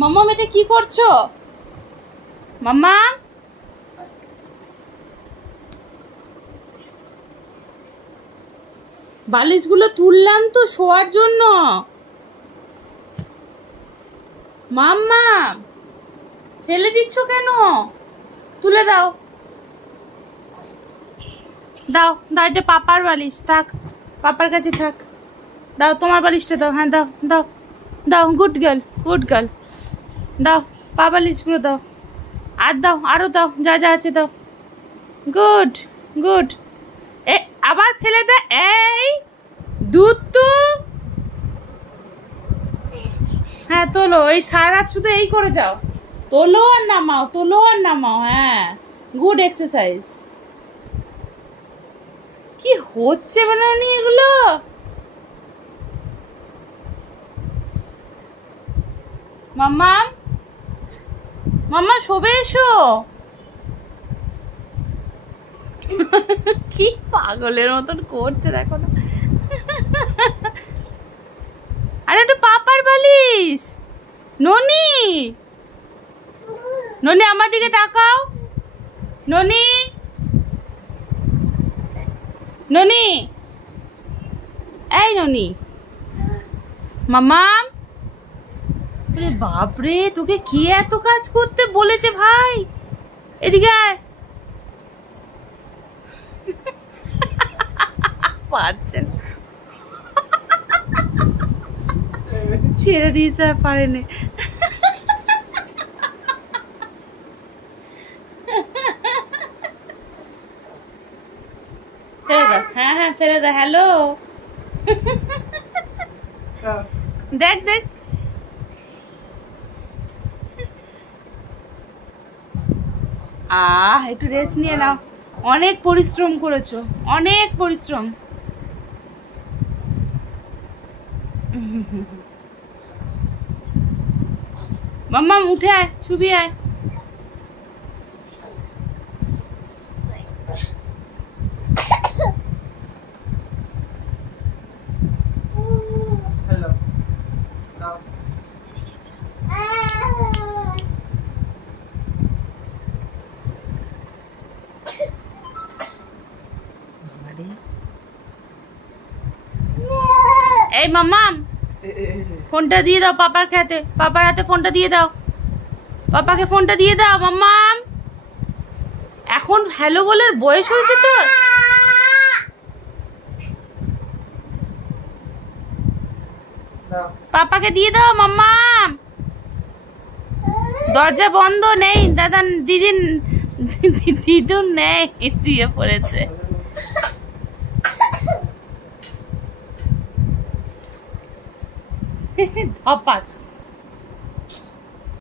মাম্মাম এটা কি করছো? মাম্মাম বালিশগুলো তুললাম তো শোয়ার জন্য। মাম্মাম ফেলে দিচ্ছ কেন? তুলে দাও দাও দাও, এটা পাপার বালিশ, থাক পাপার কাছে থাক। দাও তোমার বালিশটা দাও। হ্যাঁ দাও দাও দাও, গুড গার্ল গুড গার্ল। দাও পা বালিশগুলো দাও, আর দাও আরো দাও, যা যা আছে দাও। Good good. এ আবার ফেলে দে। এই দুধ তো, হ্যাঁ তোলো। এই সারা রাত শুধু এই করে যাও, তোলো আর নামাও, তোলো আর নামাও। হ্যাঁ গুড এক্সারসাইজ। কি হচ্ছে বানানি এগুলো? মাম্মা মাম্মা শোবে এসো। কি পাগলের মতন করছে দেখো না। আরে এটা পাপার বালিশ। ননি ননি আমার দিকে তাকাও। ননি ননি, এই ননি। মাম্মাম আরে বাপরে, তোকে কে এত কাজ করতে বলেছে ভাই? এদিকে আয়। পারছেন, ছেড়ে দিয়েছে আর পারেনি। ফেলে দাও, হ্যাঁ হ্যাঁ ফেলে দাও। হ্যালো দেখ দেখ, একটু রেস্ট নিয়ে নাও। অনেক পরিশ্রম করেছো, অনেক পরিশ্রম। মাম্মাম উঠে আয়, শুবি আয়। এই মাম্মাম ফোনটা দিয়ে দাও পাপার হাতে, পাপার হাতে ফোনটা দিয়ে দাও, পাপাকে ফোনটা দিয়ে দাও। মাম্মাম এখন হ্যালো বলার বয়স হয়েছে তো। পাপাকে দিয়ে দাও মাম্মাম। দরজা বন্ধ নেই দাদা, দিদুন নেই, শুয়ে পড়েছে। ধপাস।